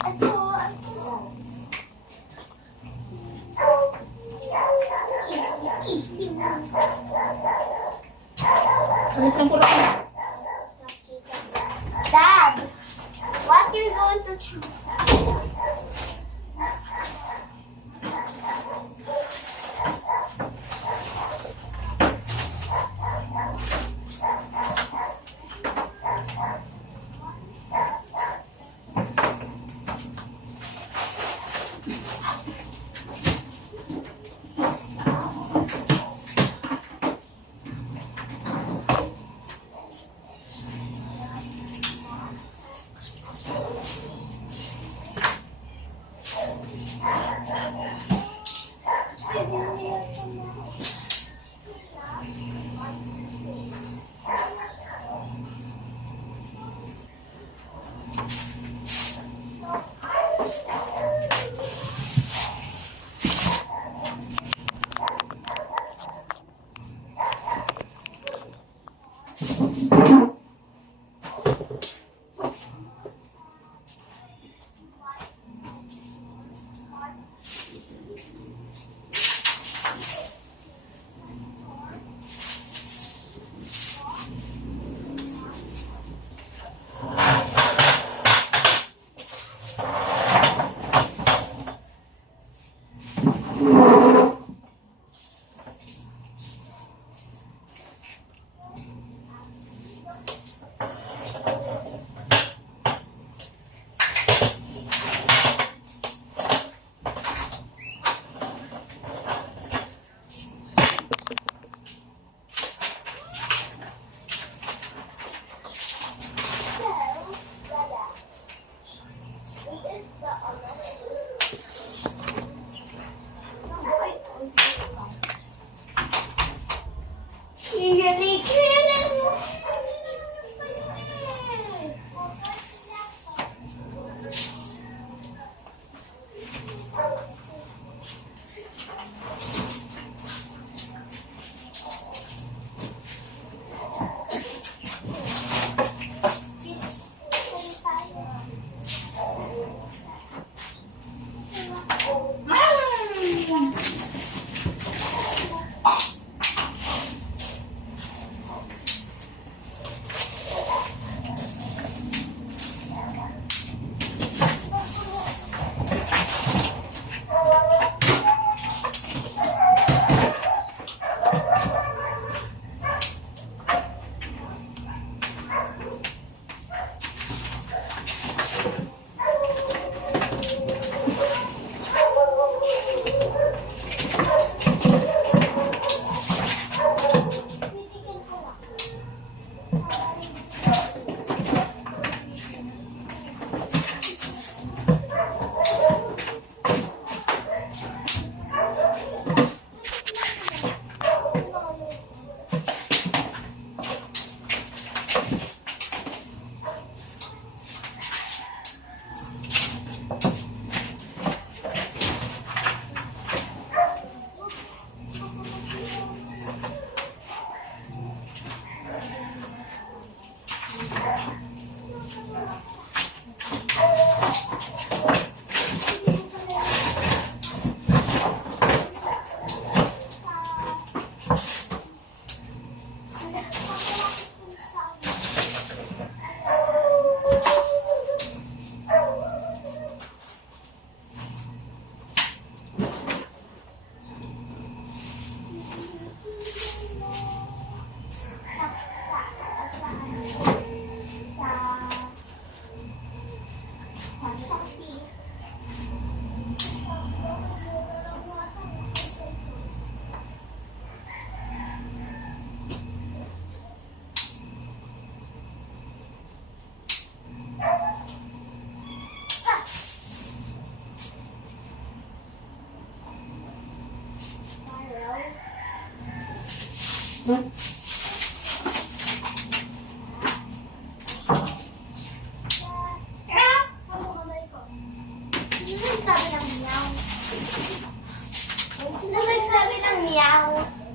Alis ang pula ko. Dad, what you going to choose?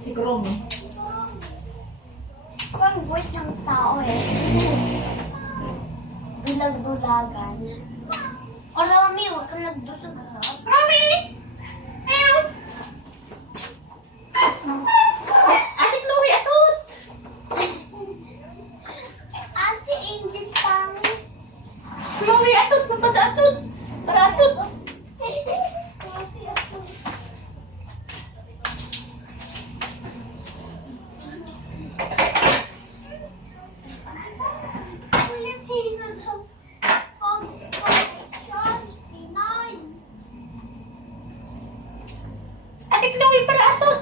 Siguro mo. Parang voice ng tao eh. Dulag-dulagan. O, Romy, huwag kang nagdusog, ha? Romy! Ayaw! Ate Chloe, atot! Ate Ingrid kami. Chloe, atot! Mapada atot! Para atot! Ate, ako. Filipino daw. Pag-function, Pinoy. Ate Chloe, para atot!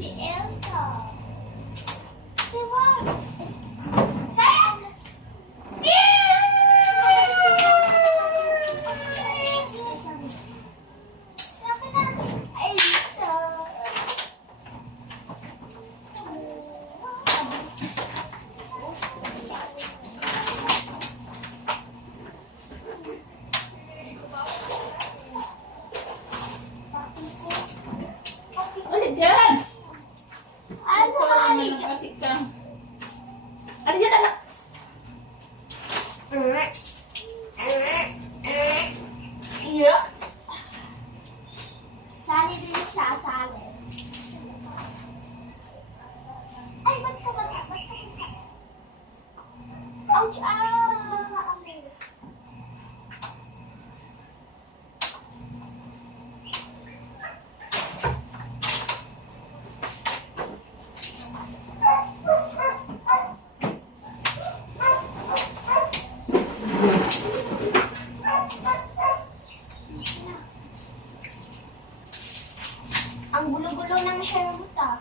Si Elsa. Diba? Kaya! Elsa. Ulit dyan! Ano ay? Atik ka. Ano dyan, anak? Yeah. Sali din siya, sali. Ay, ba't ka basa? Ba't ka basa? Ouch! Basa ako. Ang gulo-gulo ng hair mo ta.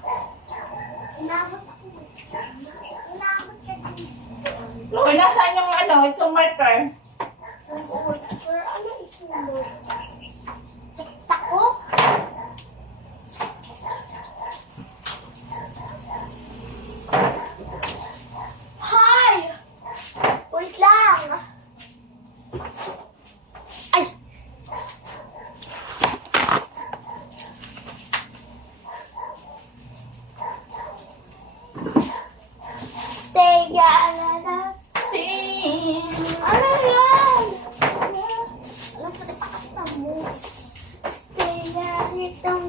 Inabot ako. Inabot ka din. Chloe, nasaan yung ano, it's a marker? Sumot. Pero ano isunod? Takok? Hi! Wait lang. Ay! Tega, alala. Ting! Ano yan? Ano sa nakakasta mo? Tega, nitong...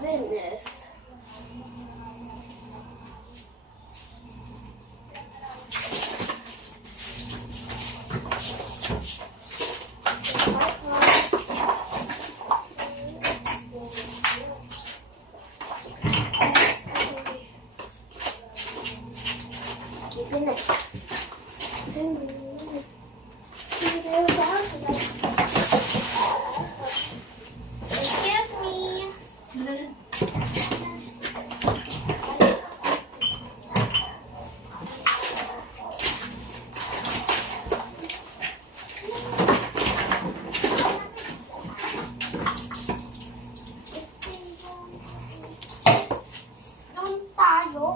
Goodness. Excuse me. Doon tayo.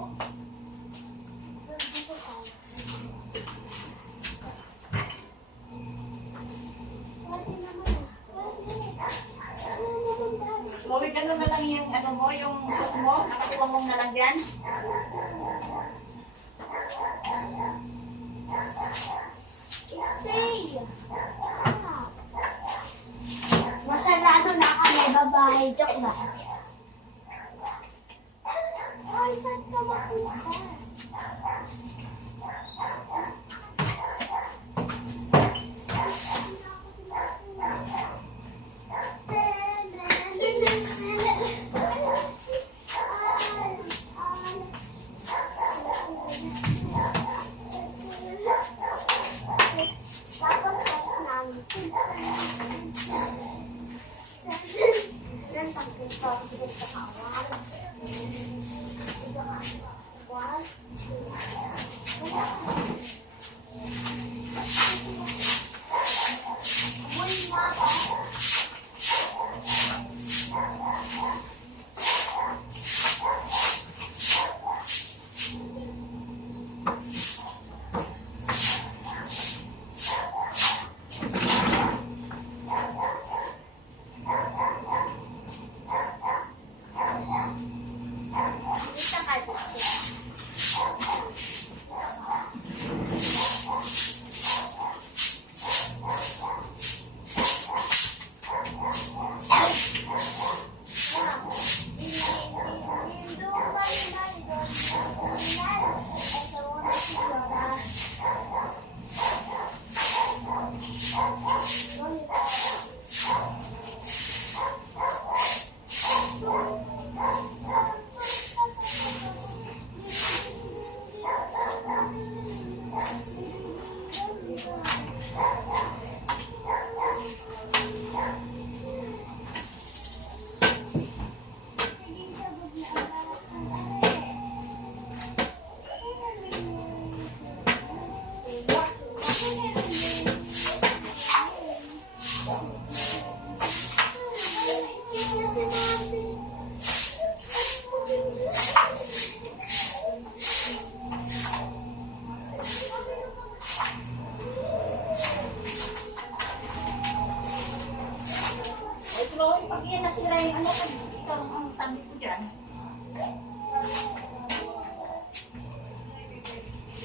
Chloe, ganun na lang yung ano mo, yung sauce mo, nakatuwang mong nalagyan. Stay. Masarado na kami, babae. Joke lang. Ay, saan ka mapunta? One, two, Isa ka dito. Ay, Chloe, pag yan nasira yung ano, ikaw ang tabi ko dyan.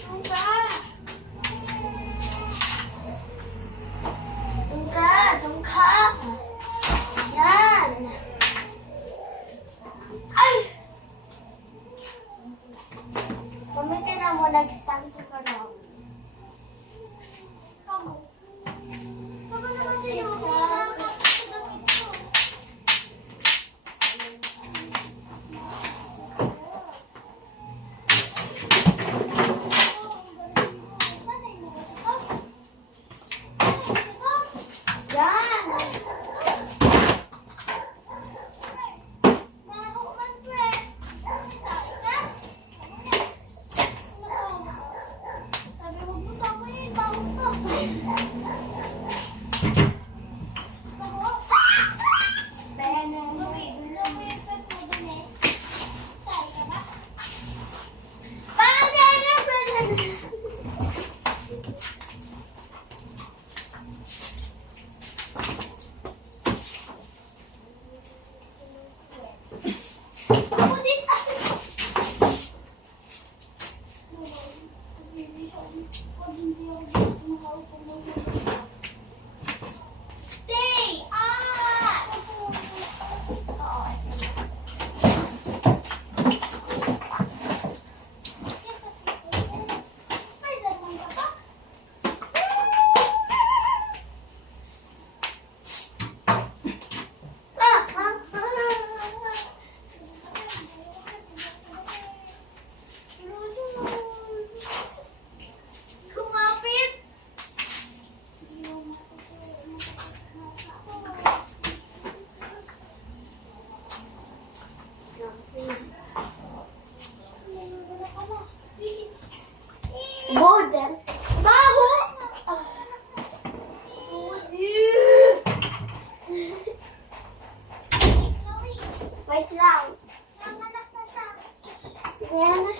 Tungka. Yan. Ay! Pamitin na mo, nag-stand sa parang. Kamu. Kamu naman siya yung Model. Baho! Wait lang. Ayan na.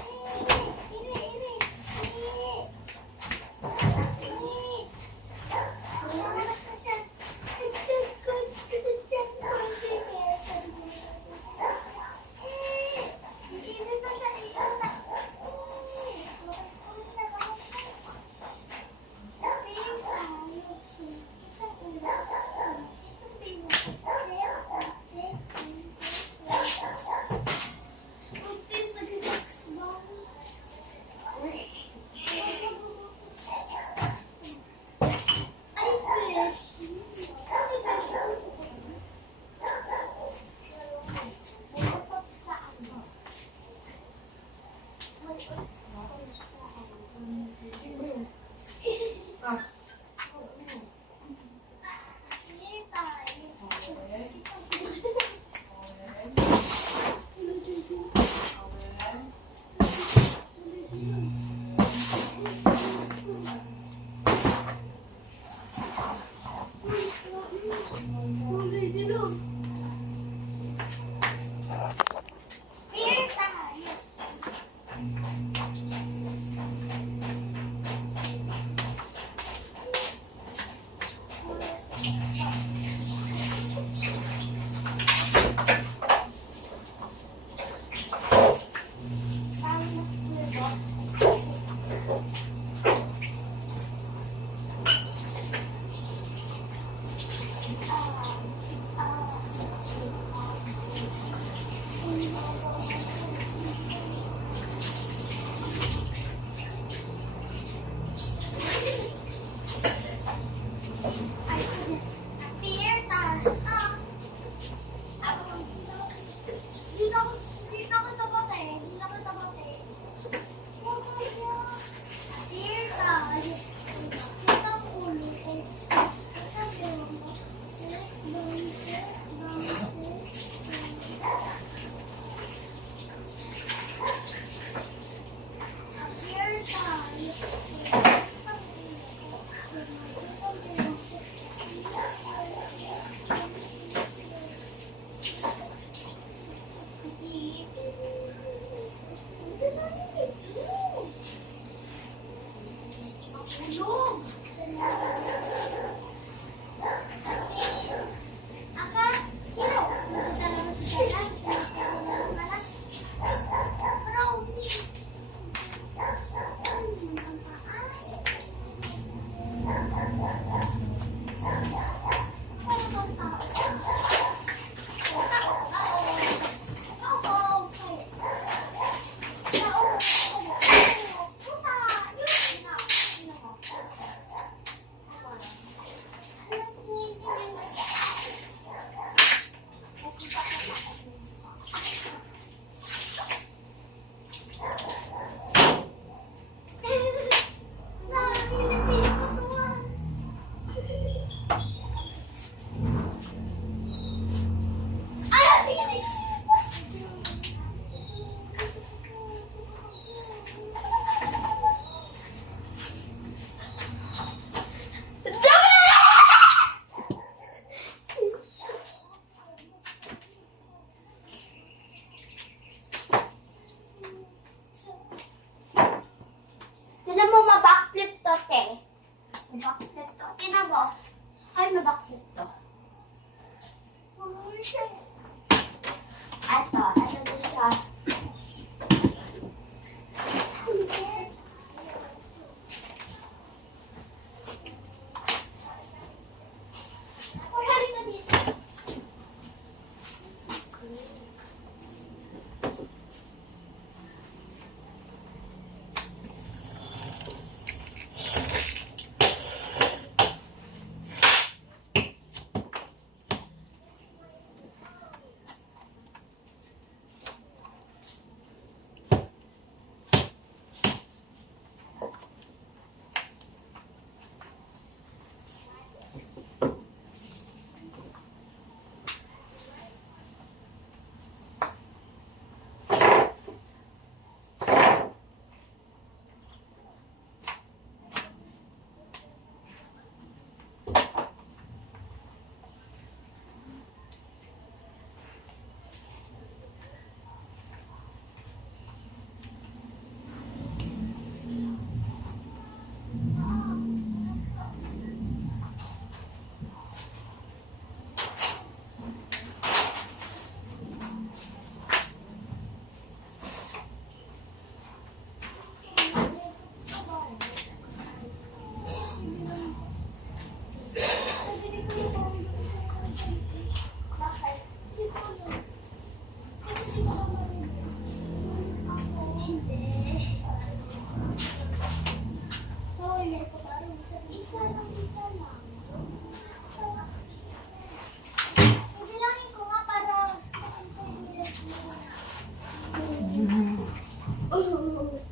Namay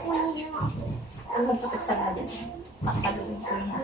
ko niya ako. Huwag mong putik sa galit. Papaluin ko niya.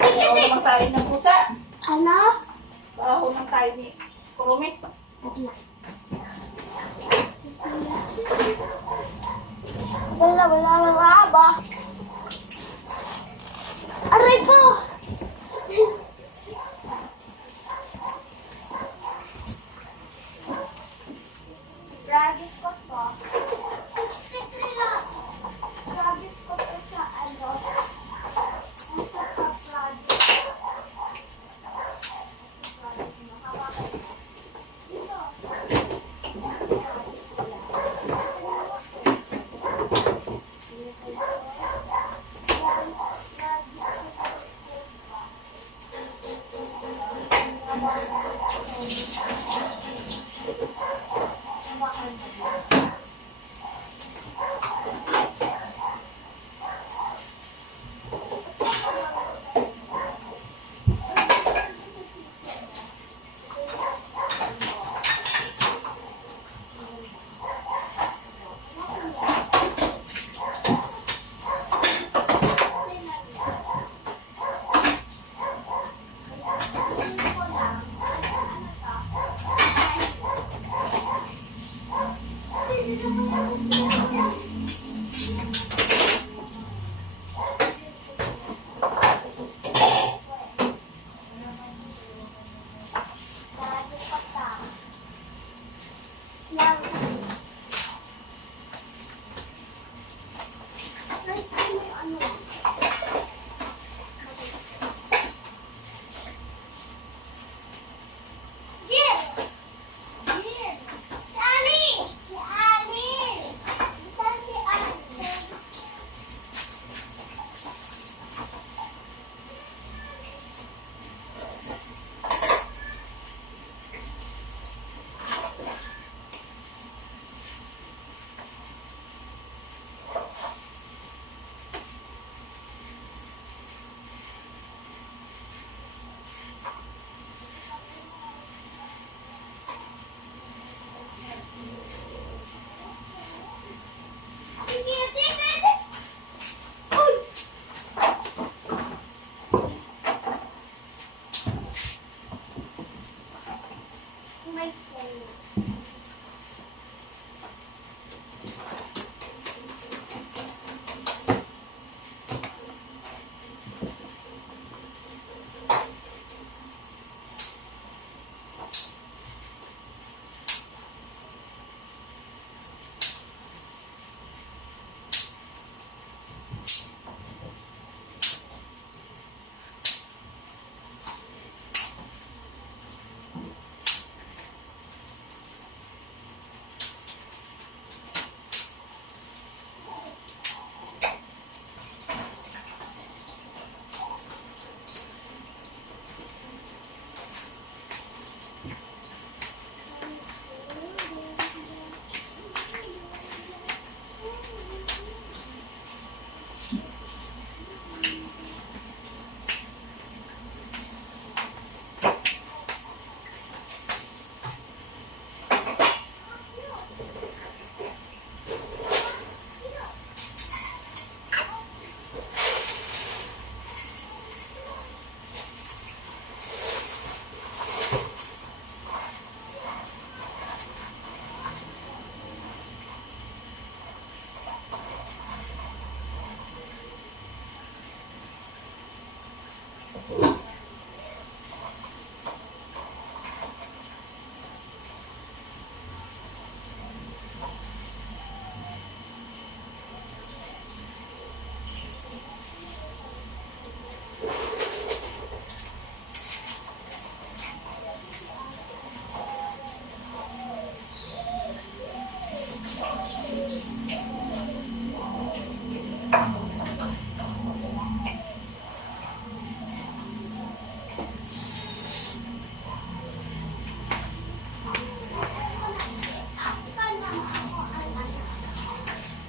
Baho naman tayo ng pusa. Ano? Baho ng tayo ni Kurumi. Wala ba? Aray ko! Rabbit ko to. 63 lang. Rabbit ko to sa ano. Sa project.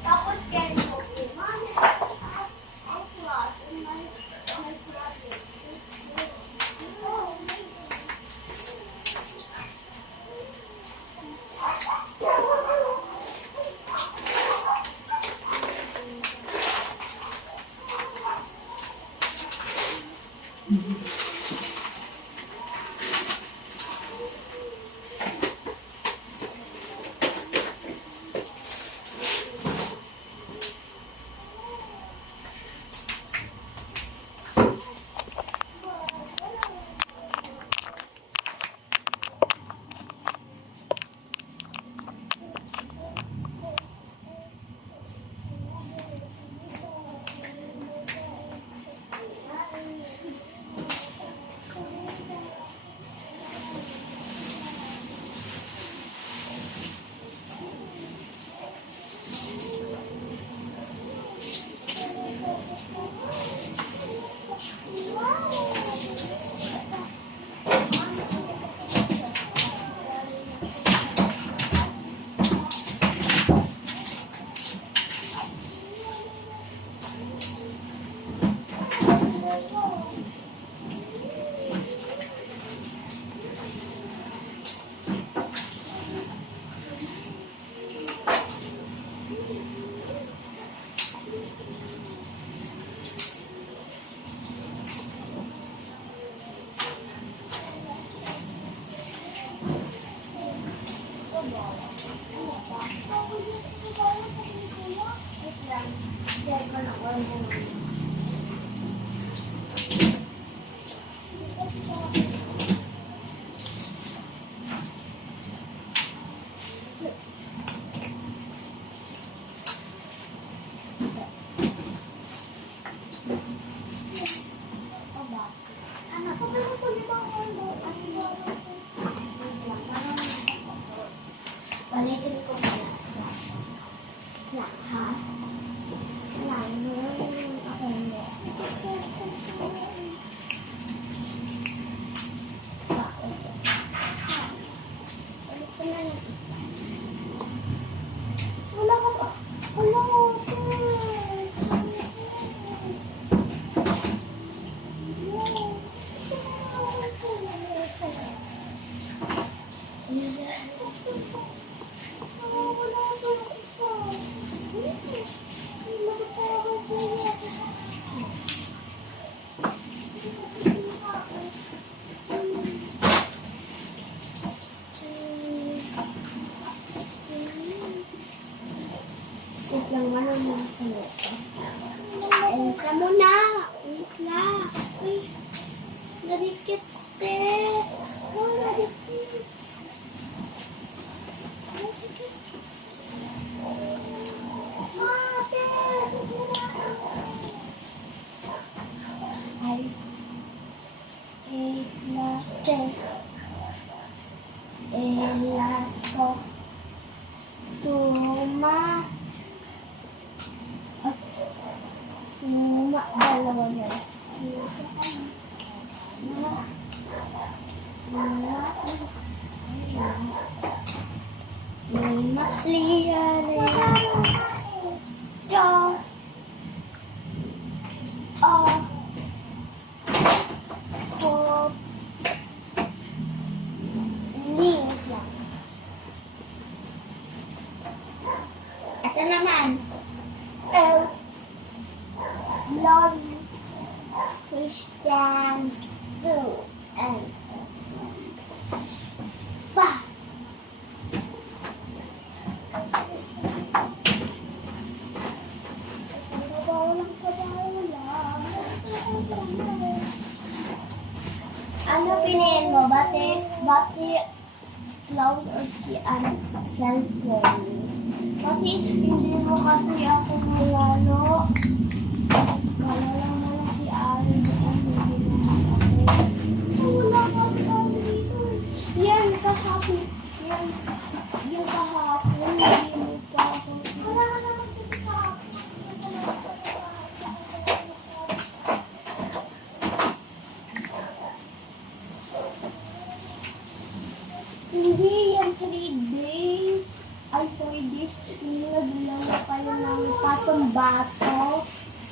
Tapos ganito. Balikin ko pala. Lahat. Lalo ako mo. Balik ko na yung isa. Wala ka pa. Wala ko. Kamu na. Wait lang. Uy. Nadikit, te. Oh, nadikit. Ate. Ay. Elate. Elato. Tuma. Dalawa yan. Lima, liya. Yo. Oh. Ko. Liya. Ito naman. Lord, Christians, do, and ba. Ano piliin mo? Bati, cloud, or si cellphone? Kasi hindi mo kasi ako malalo. Wala lang naman si Ari at hindi naman ako. Wala ka sa dito. Yan, kahapon. Yan kahapon. Hindi mo pa ako. Wala ka naman si kahapon. days, ay 4 days, nilaglaw kayo ng patong bato.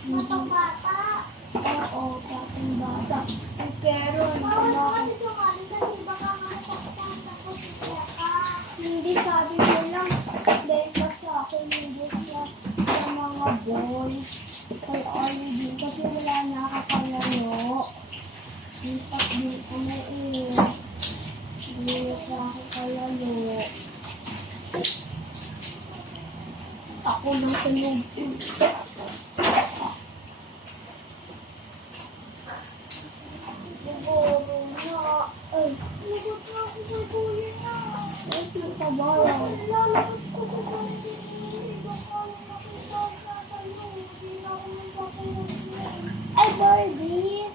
Patong bata? Oo, patong bata. Pero hindi sabi ko lang, dahil kasi ako hindi sa mga boys. Kay Ollie kasi wala nakakalaro. Hindi kami hindi sa ako kalaro. Ako lang tunog. Siguro na. Ay, nagot na ako sa kuya na. Ay, nakabayan. Lalabas ko sa kuya. Ay, Barbie.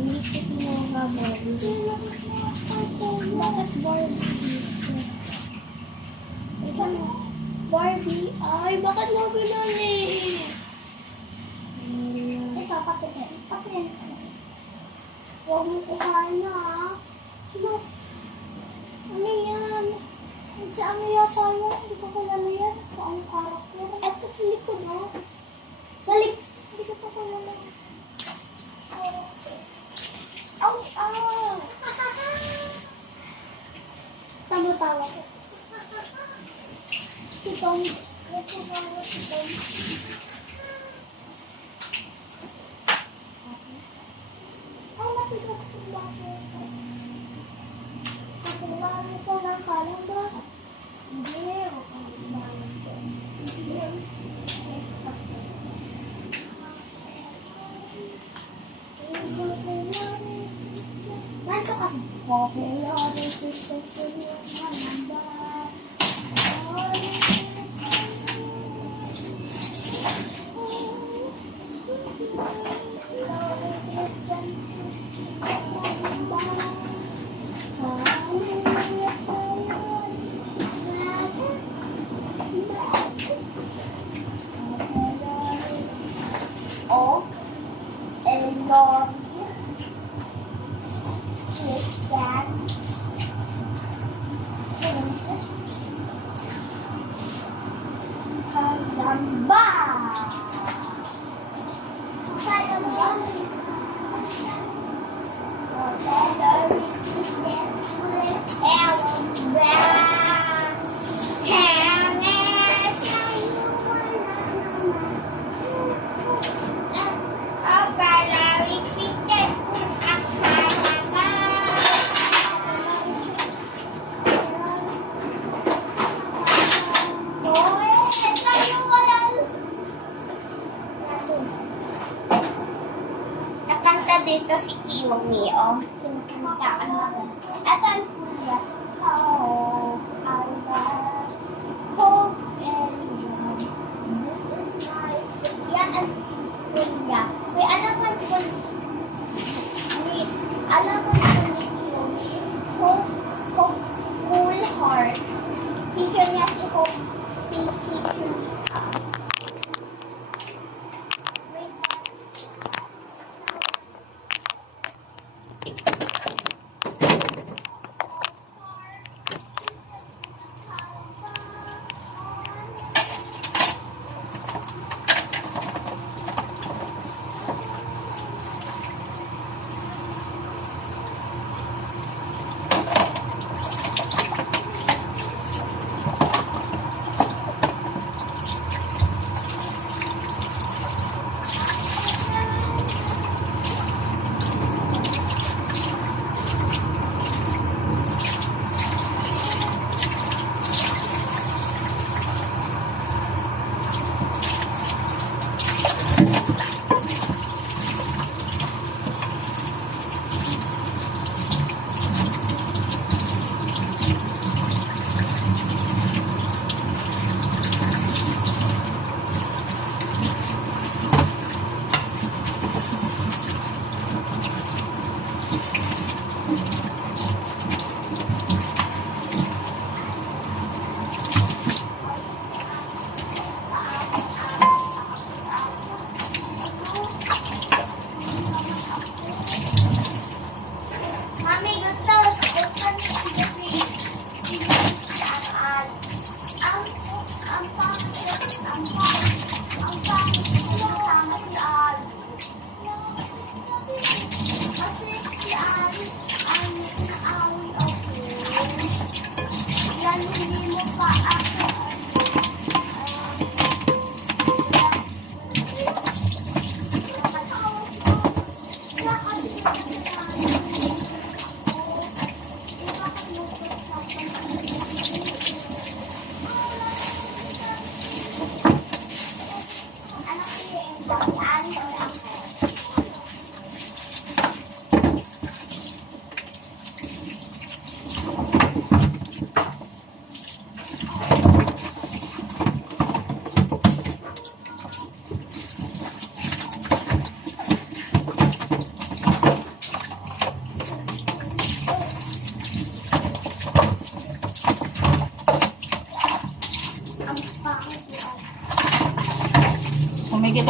Hindi ko sinuha, Barbie. Bakit Barbie? Ito na. Barbie? Ay, bakit mo binali? Ay, papakitin. Papakitin. Huwag mo kuhain na, ha? Look. Ano yan? Sa ano yata yan? Hindi ko kilala yan. Sa ang karakter. Eto sa likod, ha? Balik. Hindi ko pa kilala. Ay, Tawa-tawa ko. Kitong. Ay, napigas ko bakit. Kasi marami ko ng kalang ba? Hindi. Nanto ka. Popular system ko yung mananda. Oh, Elon. Kalamba! Nakanta dito si Kiyomi, oh. Kinakantaan natin. Ito ang kuya. Oh, I love hope everyone. This is my... Yan ang kuya. May alam mo kung... Alam mo kung ni Kiyomi. Hope, cool heart. Teacher niya si Hope. Teacher.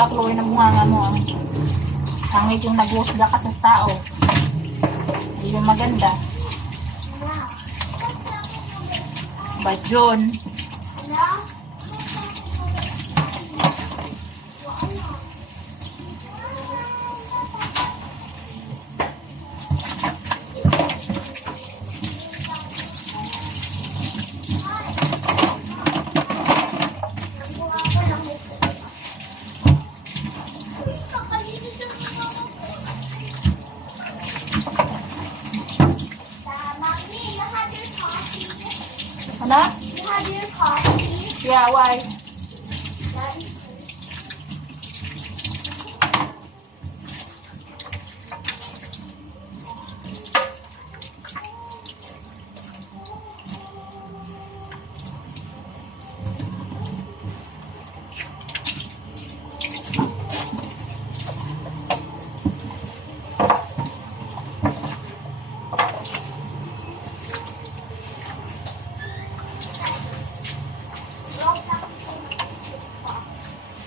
ka, Chloe, ng bunganga mo. Hangit yung nag-husga ka sa tao. Hindi yung maganda. Ba, June? Ano? You have your coffee. Yeah, why? Daddy.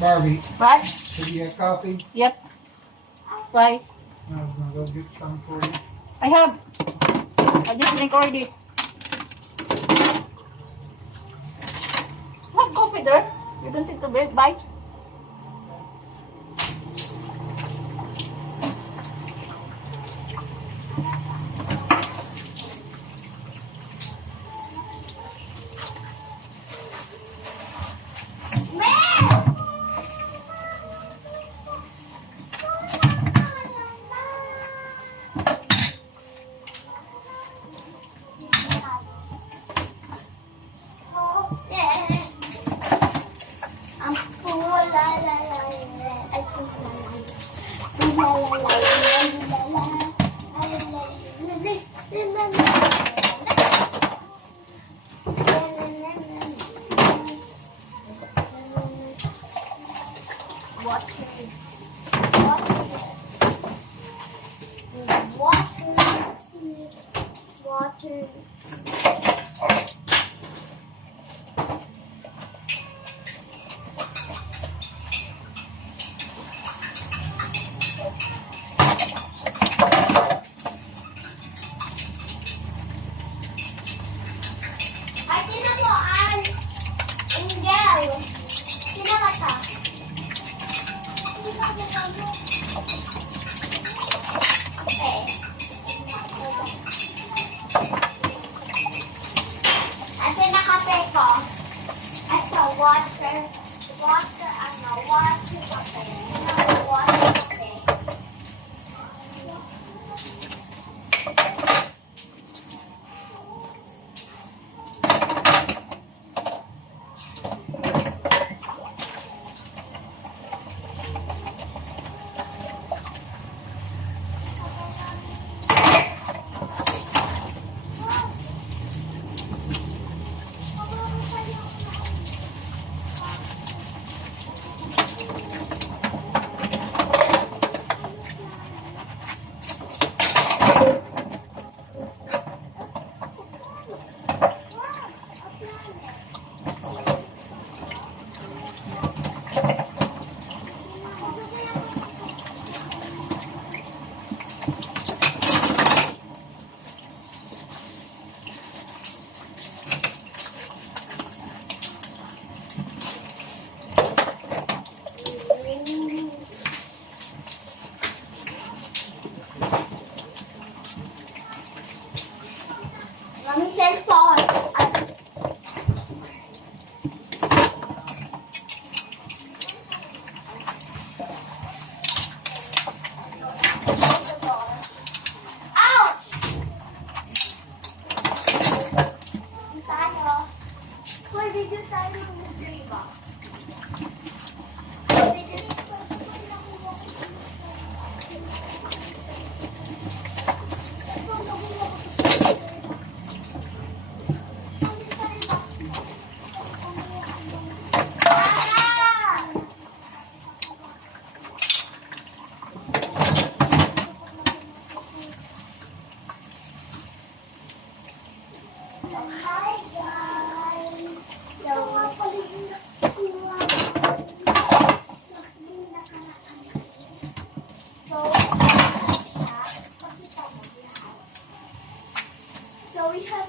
Barbie, What? did you have coffee? Yep. Why? I was gonna go get some for you. I have. I just drink already. Have coffee there. You don't need to buy. Water.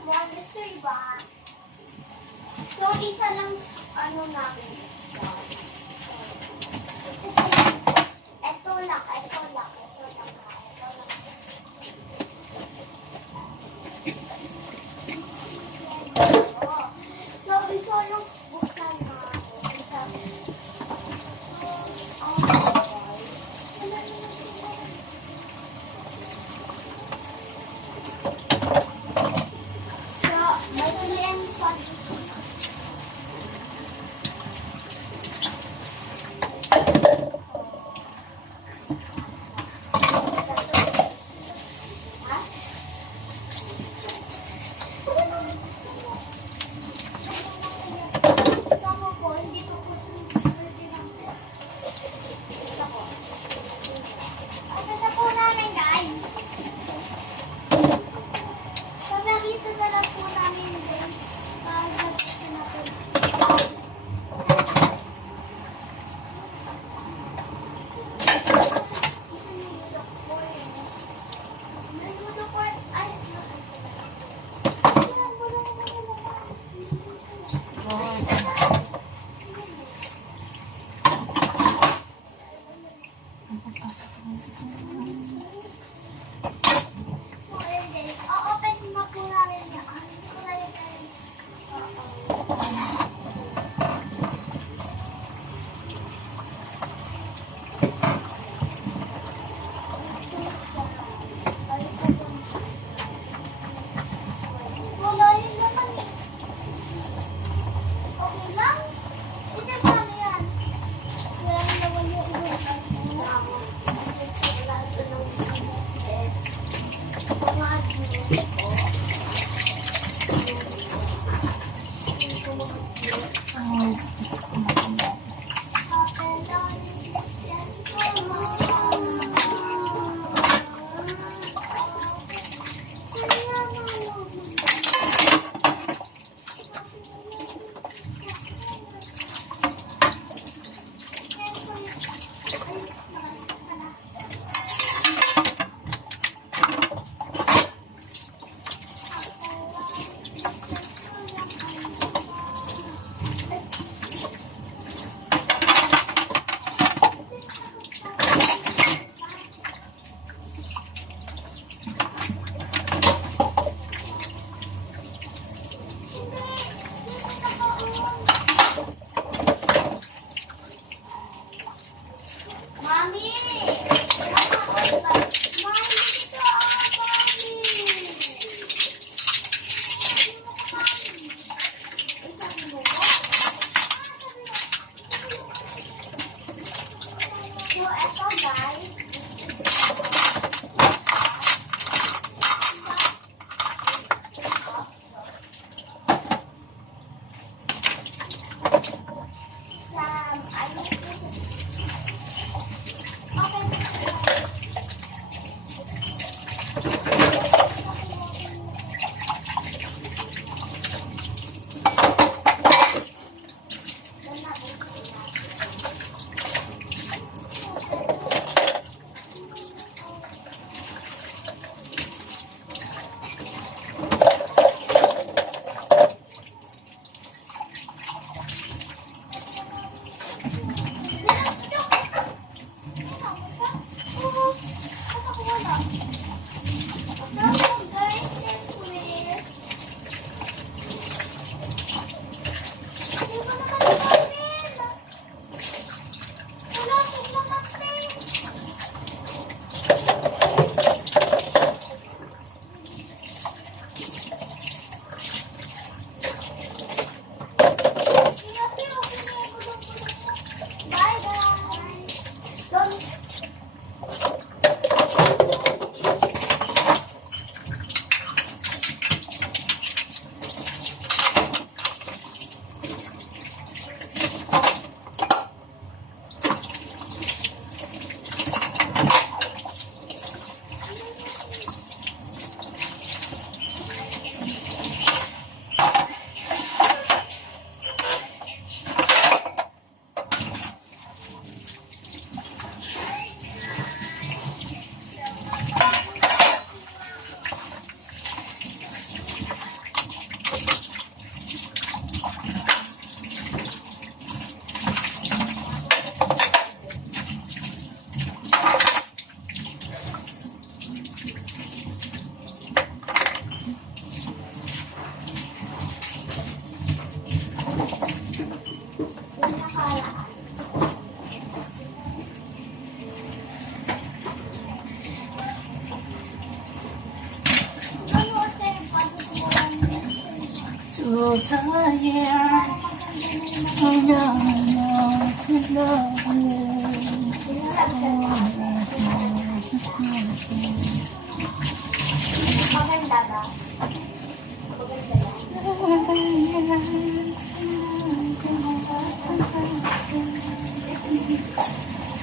one, ito iba. So, isa lang, ano namin. Ito lang. So, ito lang buksan namin. So, may tulian pa dito. so tired. I know to love Maganda ba? Maganda yan.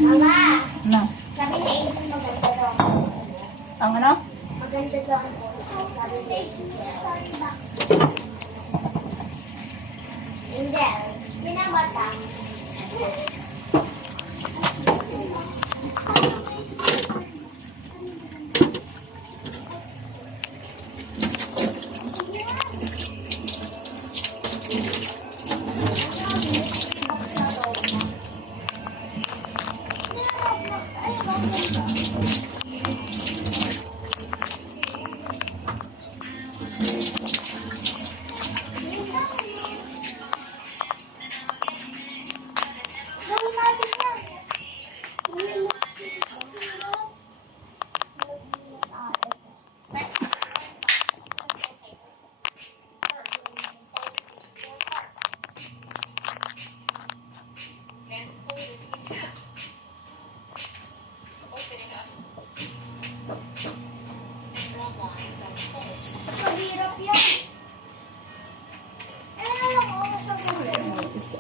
Mama, No. sabi ni Aiden maganda daw. Ang ano? Maganda daw ako. Sabi ni Aiden, sorry ba? Hindi. Pinamata. Gawin natin yan. Mahirap yan. Alam mo, masagulay. Isa.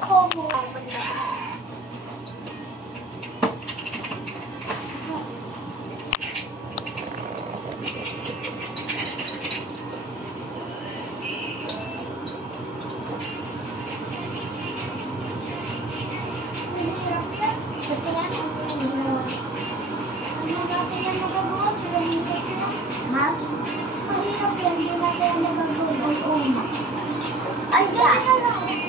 Como? Mahirap yan. Pati yan, hindi natin yan magagawa. Sila hindi sila. Ha? Mahirap yan. Hindi natin yan magagawa. Ay, gano'n na lang.